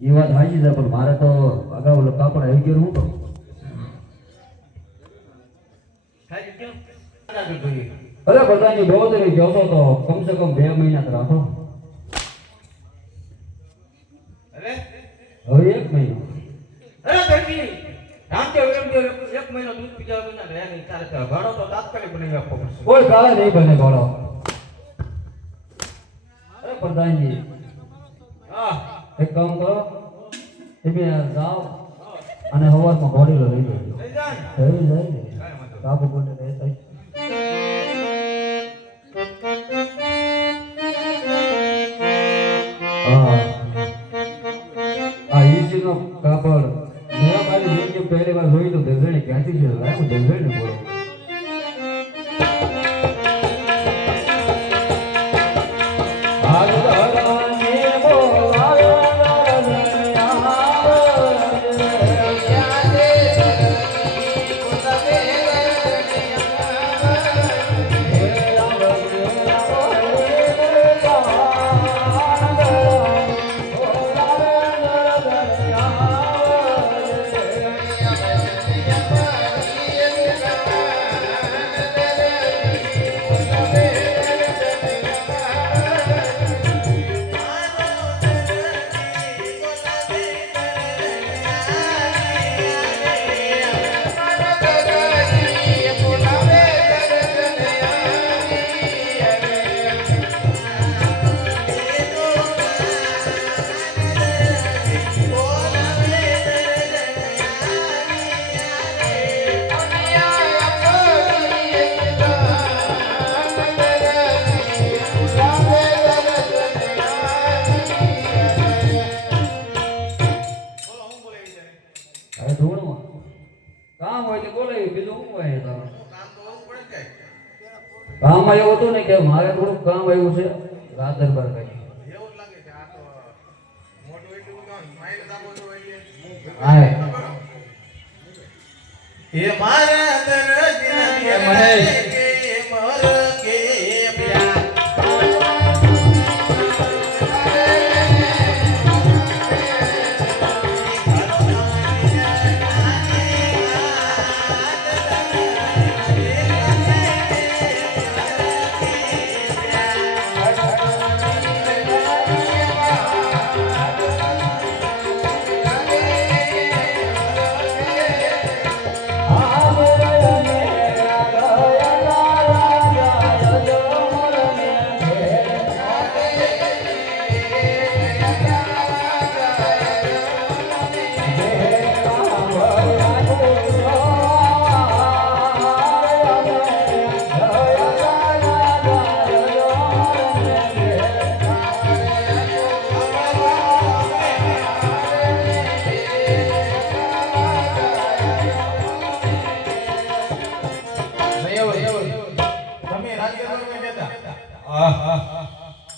એ વાત સાચી છે પણ મારે તો અગાઉ કાપડ આવી ગયું હું કરું અરે બધાની બહુ તરી જોશો તો કમસે કમ 2 મહિના તો રાખો હવે 1 મહિનો અરે બેટી ધામકે વિરમજો 1 મહિનો દૂધ પીજા વિના રહે નહીં ચાલે તો ઘણો તો તાત્કાલિક બની આપવો પડશે કોઈ કાળે નહીં બને ઘોડો અરે પ્રધાનજી હા એક કામ કરો તમે જાઓ અને સવારમાં ઘોડીલો લઈ લેજો લઈ જાય લઈ જાય કાબુ કોને રહેતા નો કાપડ મેં મારી જિંદગી પહેલી વાર જોઈ તો દેવજણી ક્યાંથી છે લાવ્યો દેવજણી બોલો કામમાં એવું હતું ને કે મારે થોડુંક કામ આવ્યું છે રાત દરબાર કઈ એવું લાગે છે આ તો મોટું એટલું કામ માઈલ દાબો તો એટલે હા એ મારા દરજીના મહેશ કે મર કે પ્યાર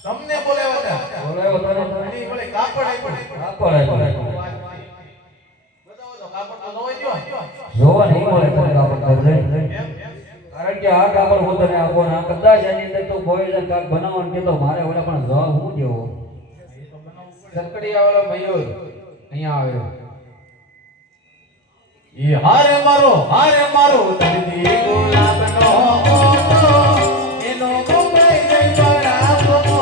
તમને બોલાવ્યા હતા એની બોલે કાપડ આપ્યો બતાવો તો કાપડ તો જોઈ ગયો જોવા નહીં મળે કોઈ કાપડ કારણ કે આ કાપડ હું તને આપો ને કદાચ એની અંદર તો કોઈ જણ કાક બનાવવાનું કે તો મારે ઓલા પણ જવાબ હું દેવો સરકડીયા વાળો મયુર અહીંયા આવ્યો ઈ હારે મારો દર્દી ગુલાબનો એનો મુંબઈ જઈ પડાવો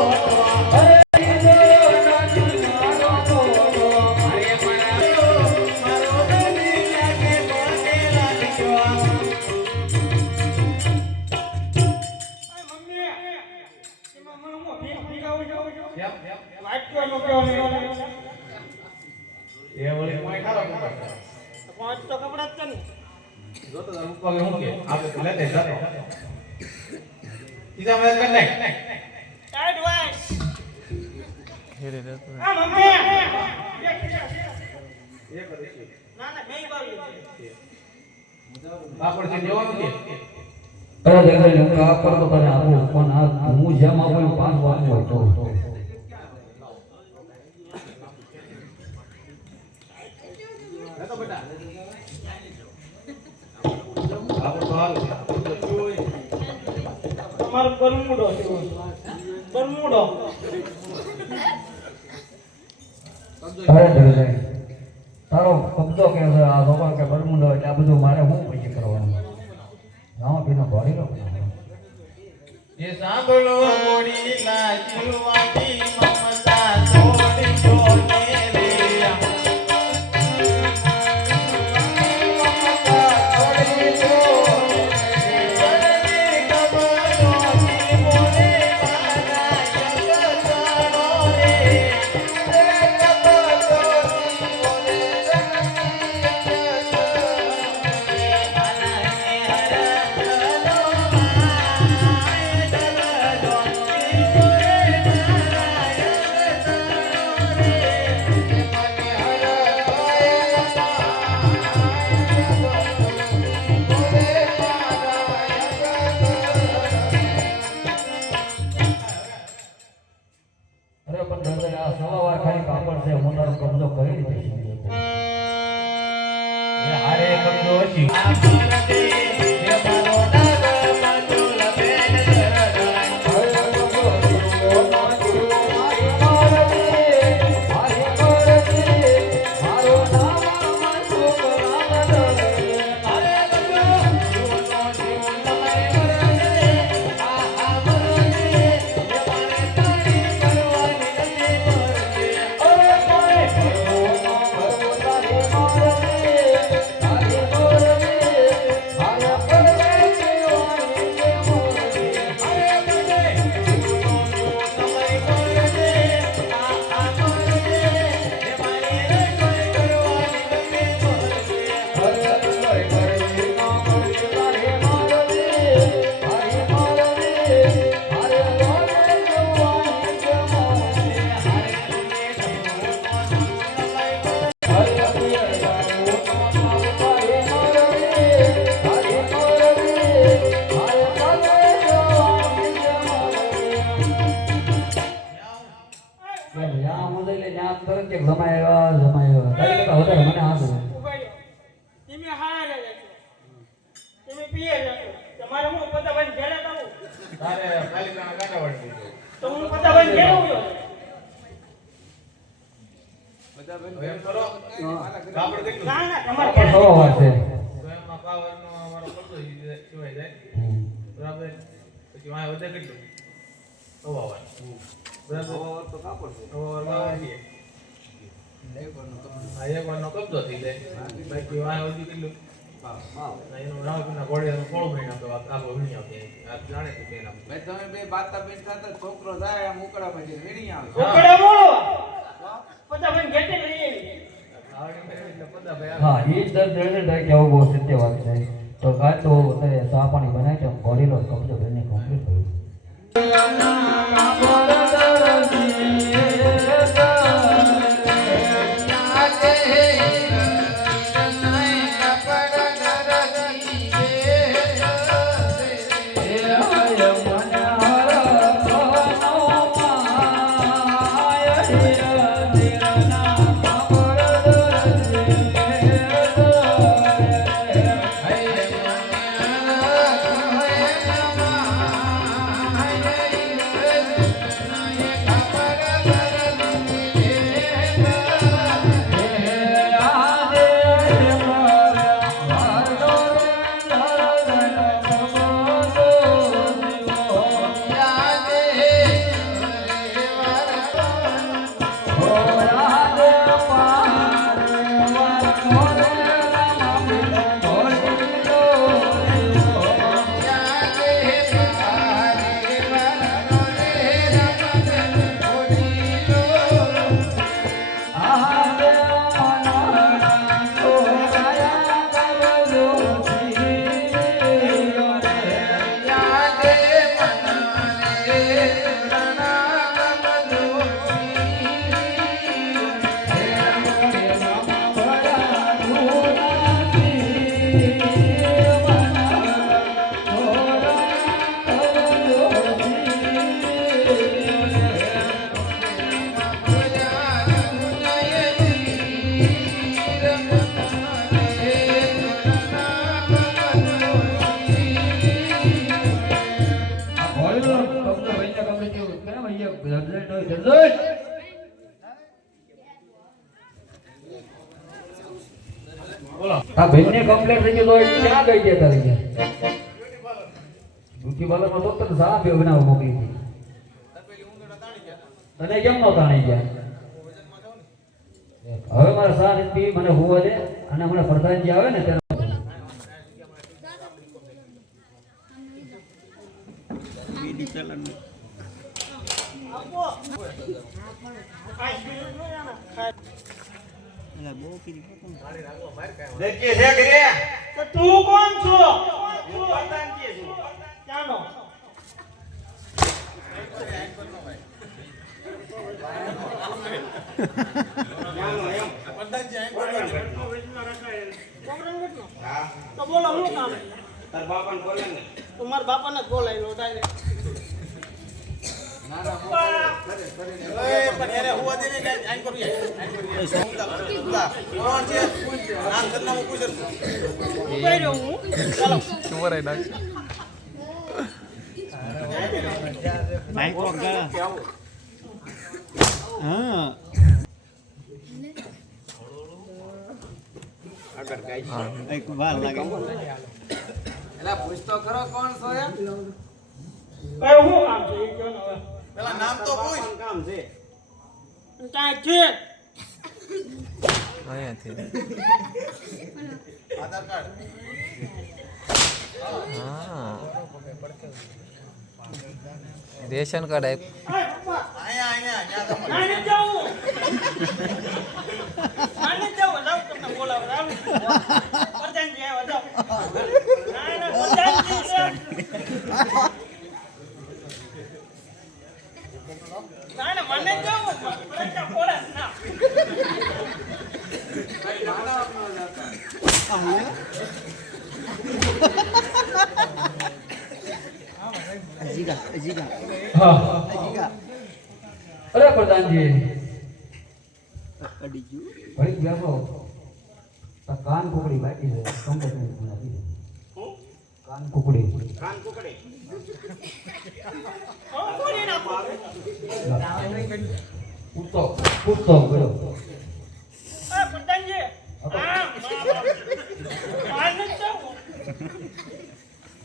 એ ઓલી કોઈ ખારો પાંચ તો કપડા જ છે જો તો ઉપર હું કે આપણે લેતે જાતો ઈજા મેં કર નાખ ટાઈટ વાઈસ હેરે રે તો આ મમ્મી એક કરી ના ના બેય બાવી બાપડ છે દેવાનું કે અરે દેખાય હું આ કરતો તને આપું પણ આ હું જેમ આપું 5 વાર હોય તો તો બેટા આપો તો હાલ તમારો બરમુડો છે બરમુડો અરે ધીરજ તારો કબજો કે છે આ લોકો કે બરમુંડો એટલે આ બધું મારે શું પછી કરવાનું રામા પીનો ઘોડી લો એ સાંભળો મોડી લાજવાતી મમતા છોડી જોને રે મમતા છોડી જો જલ્દી કબરો થી મોરે મારા જગતનો રે કબરો થી મોરે અરે પણ ધીરજ આ સવાવાર ખાલી કાપડ છે હું તારો કબજો કઈ રીતે શીખી શકું એ હારે કબજો હશી તમે હારે રહેશો. તમે પીએ જશો. તમારે હું પતાવવાની ઘેરે આવું. તારે પાલિકાના ગાંડા વાળી દીધો તો હું પતાવવાની ઘેરે આવ્યો. એમ કરો કાપડ કેટલું ના ના તમારે પણ ઘેરે સવાવાર છે તો એમાં પાવરનો અમારો કબજો સિવાય જાય બરાબર પછી વાય વધે કેટલું સવાવાર બરાબર તો કાપડ છે સવારમાં આવીએ આ એક વારનો કબજો થઈ જાય બાકી વાય વધુ કેટલું એનું રાવના ઘોડે કોળ મહિના તો આખો વીણી આવતી આ જાણે તો તેના ભાઈ તમે બે બાતા બેન થતા છોકરો જાય આમ ઉકળા પછી વીણી આવે ઉકળા બોલો. પતાવવાની ઘેરે લઈ આવી. આવડી મેળવી એટલે બધા ભાઈ હા એ જ ધીરજ કે આવું બહુ સત્ય વાત છે તો કાંઈ તો અત્યારે ચા પાણી બનાવી છે ઘોડી લો કબજો કરીને કમ્પ્લીટ કર્યું આ બેનને કમ્પ્લેટ થઈ ગયો તો એ ક્યાં ગઈ છે તારી કે બ્યુટી પાર્લર માં તો તને સારા પીઓ બનાવ મોકલી હતી તને કેમ નો તાણી ગયા હવે મારે સા નથી મને હોવા દે અને હમણાં પ્રધાનજી આવે ને ત્યારે આપો આ શીરો નો આના દેખીએ છે કરે તો તું કોણ છો તું પ્રધાનજી છું ક્યાંનો તો બોલો હું કામ તાર બાપાને બોલે ને તો મારા બાપાને જ બોલાવી લો ડાયરેક્ટ એલા પૂછતો ખરો કોણ છો એમ કઈ હું કામ છે એ કહો ને હવે પેલા નામ તો પૂછ કામ છે કાંઈ છે આધાર કાર્ડ રેશન કાર્ડ આપ અહીંયા નાની જાઉં નાની જાઉં જાઉં તમને બોલાવે આવું પ્રધાનજી આવ્યા જાઓ ના ના પ્રધાનજી છે ના ના મને જાઉં પ્રજા બોલે ના હા અરે પ્રધાનજી ભાઈ બેસો કાન કુકડી બાકી છે કમ્પ્લીટ કાન કુકડી કાન કુકડી કોની નાખો પૂછતો કર્યો આ પ્રધાનજી માને જાઉં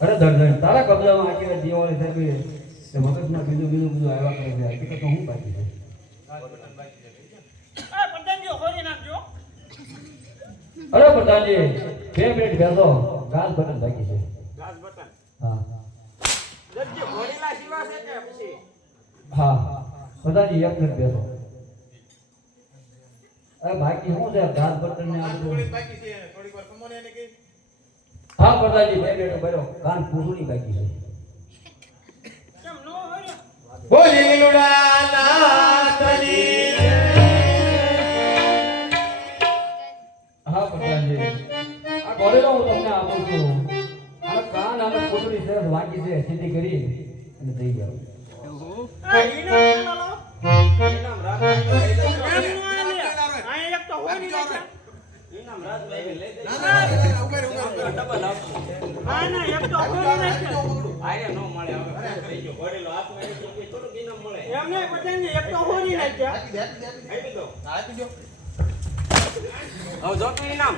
અરે દર્શન તારા કબજામાં આખી દિવાળી થઈ ગઈ તે મગજમાં બીજું આવ્યા કરે છે હકીકત તો હું બાકી છે આ પ્રધાનજી ખોરી નાખજો અરે પ્રધાનજી 2 મિનિટ બેસો ગાલ બટન બાકી છે ગાસ બટન હા જજ્જે ઘોડીલા શિવા છે કે પછી હા પ્રધાનજી 1 મિનિટ બેસો અરે બાકી શું છે ગાલ બટન ને આ બધું બાકી છે થોડીક વાર કમોને એને કઈ હા પ્રધાનજી 2 મિનિટ બરો કાન પૂછડી બાકી છે કેમ નો હોય બોલી લુડાનાથની હા પ્રધાનજી આ કોલેજો હું તમને આપું છું આ કાન અને પૂછડી સરસ બાકી છે સીધી કરી અને થઈ જાવ આ ઈનો ચાલો ઇનામ રાજભાઈ લઈ જજો એમ નો આલે આ એક તો હોય નહીં નાખ્યા ઇનામ રાજભાઈ લઈ જજો ઉપર ડબલ આપજો હા ના એક તો હોય નહીં નાખ્યા આરે નો મળે હવે થઈ ગયો ઘોડેલો હાથમાં આવી ગયો થોડું ઇનામ મળે એમ નહીં પ્રધાનજી એક તો હોય નહીં નાખ્યા આપી દો આપી દો હવે જો તો ઇનામ